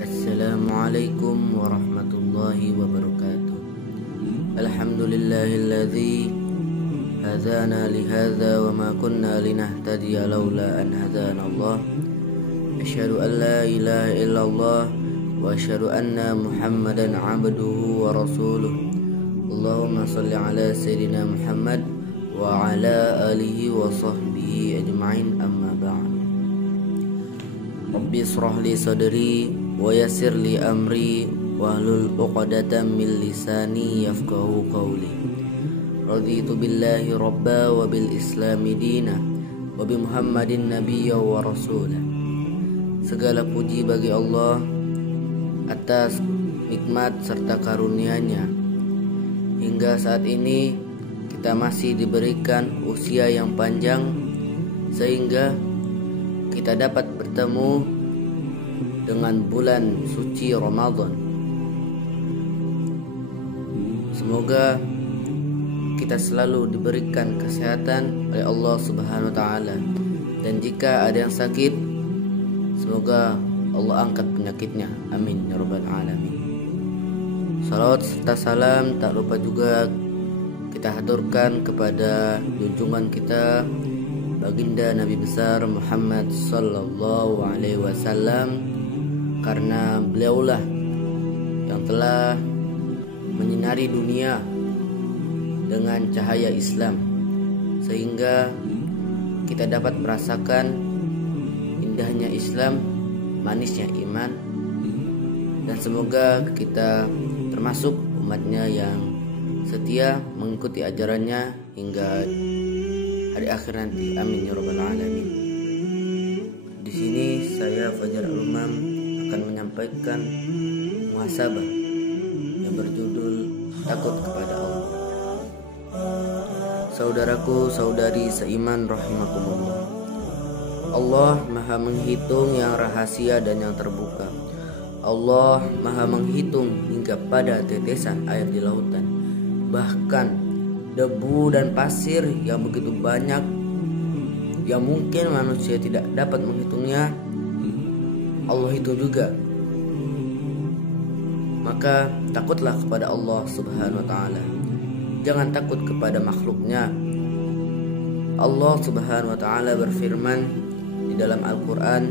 Assalamualaikum warahmatullahi wabarakatuh. Alhamdulillahilladzi hadana lihadza wa ma kunna linahtadiya laula an hadana Allah. Asyhadu an la ilaha illallah wa asyhadu anna Muhammadan abduhu wa rasuluh. Allahumma shalli ala sayyidina Muhammad wa ala alihi wa sahbihi ajma'in, amma ba'd. Rabbi israh li sadri wa yassir li amri wahlul 'uqdatam min lisani yafqahu qawli. Raditu billahi rabba wa bil islami dina wa bi Muhammadin nabiyya wa rasula. Segala puji bagi Allah atas nikmat serta karunia-Nya. Hingga saat ini kita masih diberikan usia yang panjang sehingga kita dapat bertemu dengan bulan suci Ramadan. Semoga kita selalu diberikan kesehatan oleh Allah Subhanahu wa taala, dan jika ada yang sakit, semoga Allah angkat penyakitnya. Amin ya rabbal alamin. Salawat serta salam tak lupa juga kita haturkan kepada junjungan kita baginda Nabi besar Muhammad sallallahu alaihi wasallam, karena beliaulah yang telah menyinari dunia dengan cahaya Islam sehingga kita dapat merasakan indahnya Islam, manisnya iman, dan semoga kita termasuk umatnya yang setia mengikuti ajarannya hingga hari akhir nanti. Amin ya rabbal alamin. Di sini saya Fajar Al-Umam akan menyampaikan muhasabah yang berjudul takut kepada Allah. Saudaraku, saudari seiman rahimakumullah. Allah Maha menghitung yang rahasia dan yang terbuka. Allah Maha menghitung hingga pada tetesan air di lautan. Bahkan debu dan pasir yang begitu banyak yang mungkin manusia tidak dapat menghitungnya, Allah hitung juga. Maka takutlah kepada Allah Subhanahu wa taala. Jangan takut kepada makhluknya. Allah Subhanahu wa taala berfirman di dalam Al-Qur'an,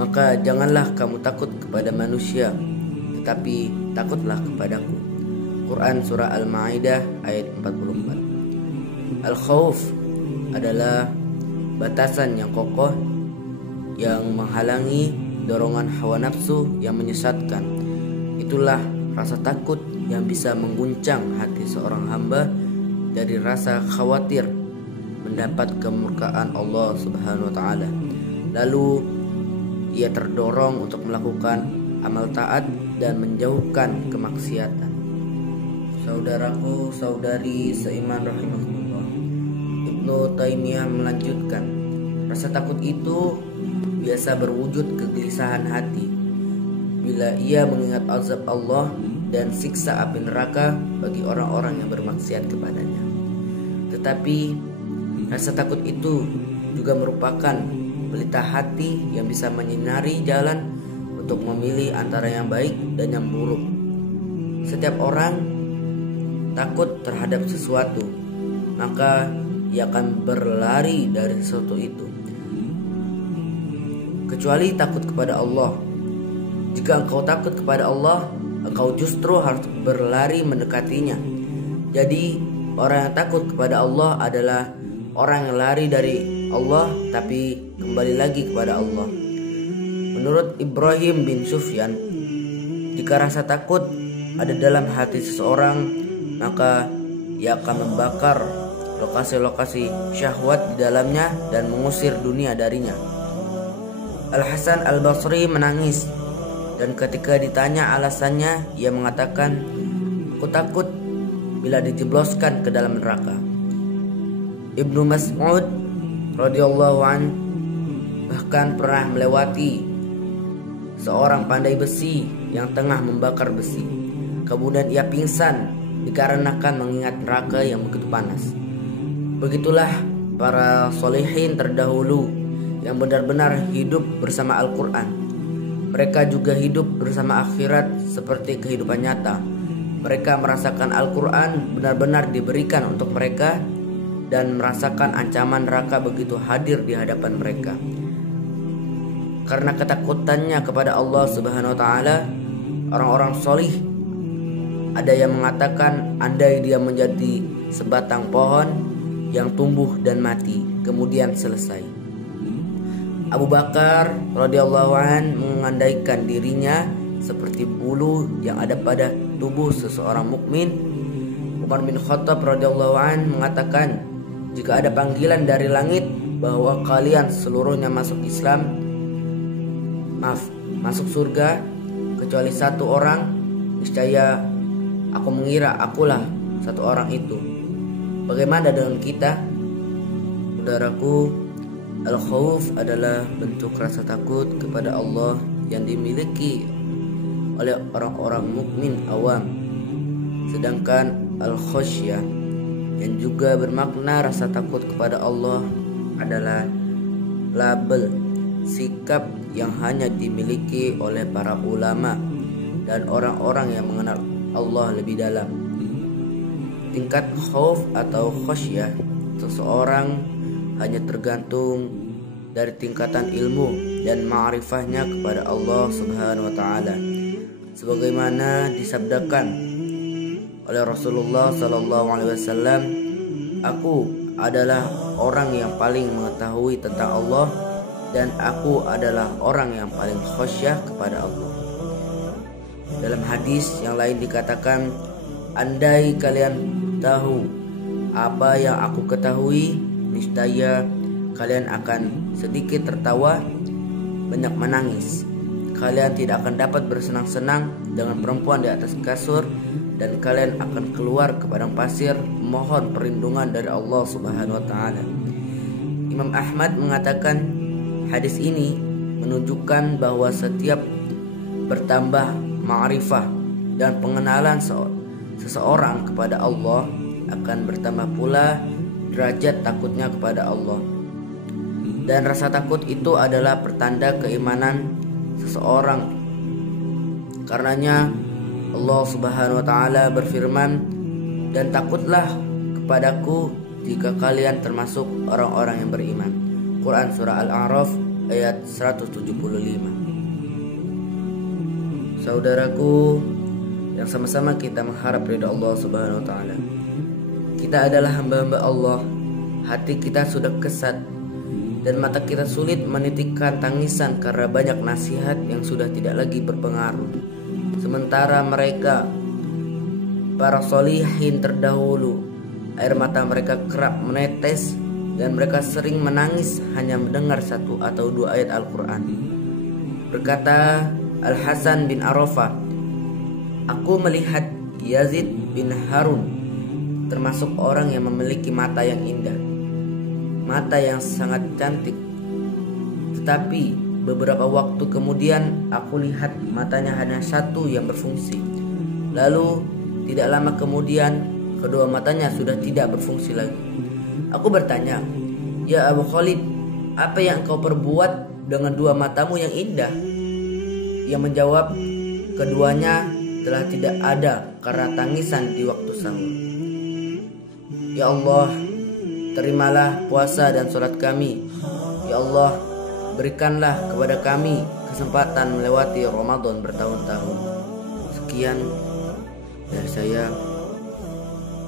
maka janganlah kamu takut kepada manusia, tetapi takutlah kepadaku. Quran surah Al-Maidah ayat 44. Al-Khauf adalah batasan yang kokoh yang menghalangi dorongan hawa nafsu yang menyesatkan. Itulah rasa takut yang bisa mengguncang hati seorang hamba dari rasa khawatir mendapat kemurkaan Allah Subhanahu wa taala. Lalu ia terdorong untuk melakukan amal taat dan menjauhkan kemaksiatan. Saudaraku, saudari seiman rahimahullah, Ibnu Taimiyah melanjutkan, rasa takut itu biasa berwujud kegelisahan hati bila ia mengingat azab Allah dan siksa api neraka bagi orang-orang yang bermaksiat kepadanya. Tetapi rasa takut itu juga merupakan pelita hati yang bisa menyinari jalan untuk memilih antara yang baik dan yang buruk. Setiap orang takut terhadap sesuatu, maka ia akan berlari dari sesuatu itu, kecuali takut kepada Allah. Jika engkau takut kepada Allah, engkau justru harus berlari mendekatinya. Jadi orang yang takut kepada Allah adalah orang yang lari dari Allah tapi kembali lagi kepada Allah. Menurut Ibrahim bin Sufyan, jika rasa takut ada dalam hati seseorang, maka ia akan membakar lokasi-lokasi syahwat di dalamnya dan mengusir dunia darinya. Al-Hasan Al-Basri menangis, dan ketika ditanya alasannya, ia mengatakan, aku takut bila dijebloskan ke dalam neraka. Ibnu Mas'ud radhiyallahu an bahkan pernah melewati seorang pandai besi yang tengah membakar besi. Kemudian ia pingsan dikarenakan mengingat neraka yang begitu panas. Begitulah para solehin terdahulu yang benar-benar hidup bersama Al-Quran. Mereka juga hidup bersama akhirat seperti kehidupan nyata. Mereka merasakan Al-Quran benar-benar diberikan untuk mereka dan merasakan ancaman neraka begitu hadir di hadapan mereka. Karena ketakutannya kepada Allah Subhanahu wa taala, orang-orang solih ada yang mengatakan andai dia menjadi sebatang pohon yang tumbuh dan mati kemudian selesai. Abu Bakar radhiyallahu an mengandaikan dirinya seperti bulu yang ada pada tubuh seseorang mukmin. Umar bin Khattab radhiyallahu an mengatakan, jika ada panggilan dari langit bahwa kalian seluruhnya masuk masuk surga kecuali satu orang, niscaya aku mengira akulah satu orang itu. Bagaimana dengan kita? Saudaraku, al-khauf adalah bentuk rasa takut kepada Allah yang dimiliki oleh orang-orang mukmin awam. Sedangkan al-khasyah yang juga bermakna rasa takut kepada Allah adalah label sikap yang hanya dimiliki oleh para ulama dan orang-orang yang mengenal Allah lebih dalam. Tingkat khauf atau khasyah seseorang hanya tergantung dari tingkatan ilmu dan ma'rifahnya kepada Allah Subhanahu wa taala. Sebagaimana disabdakan oleh Rasulullah sallallahu alaihi wasallam, aku adalah orang yang paling mengetahui tentang Allah dan aku adalah orang yang paling khasyah kepada Allah. Dalam hadis yang lain dikatakan, andai kalian tahu apa yang aku ketahui, niscaya kalian akan sedikit tertawa, banyak menangis. Kalian tidak akan dapat bersenang-senang dengan perempuan di atas kasur, dan kalian akan keluar ke padang pasir mohon perlindungan dari Allah Subhanahu wa taala. Imam Ahmad mengatakan hadis ini menunjukkan bahwa setiap bertambah ma'rifah dan pengenalan seseorang kepada Allah akan bertambah pula derajat takutnya kepada Allah. Dan rasa takut itu adalah pertanda keimanan seseorang. Karenanya Allah Subhanahu wa taala berfirman, dan takutlah kepadaku jika kalian termasuk orang-orang yang beriman. Quran surah Al-A'raf ayat 175. Saudaraku, yang sama-sama kita mengharap ridha Allah Subhanahu wa taala. Kita adalah hamba-hamba Allah. Hati kita sudah kesat dan mata kita sulit menitikkan tangisan karena banyak nasihat yang sudah tidak lagi berpengaruh. Sementara mereka, para solihin terdahulu, air mata mereka kerap menetes dan mereka sering menangis hanya mendengar satu atau dua ayat Al-Quran. Berkata Al-Hasan bin Arafah, aku melihat Yazid bin Harun termasuk orang yang memiliki mata yang indah, mata yang sangat cantik. Tetapi beberapa waktu kemudian aku lihat matanya hanya satu yang berfungsi. Lalu tidak lama kemudian kedua matanya sudah tidak berfungsi lagi. Aku bertanya, ya Abu Khalid, apa yang kau perbuat dengan dua matamu yang indah? Ia menjawab, keduanya telah tidak ada karena tangisan di waktu sahur. Ya Allah, terimalah puasa dan sholat kami. Ya Allah, berikanlah kepada kami kesempatan melewati Ramadan bertahun-tahun. Sekian dari saya.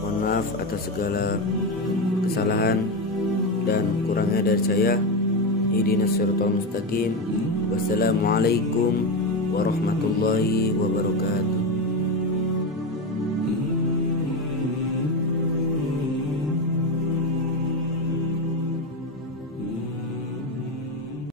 Mohon maaf atas segala kesalahan dan kurangnya dari saya. Ihdinas siratal mustaqim. Wassalamualaikum warahmatullahi wabarakatuh.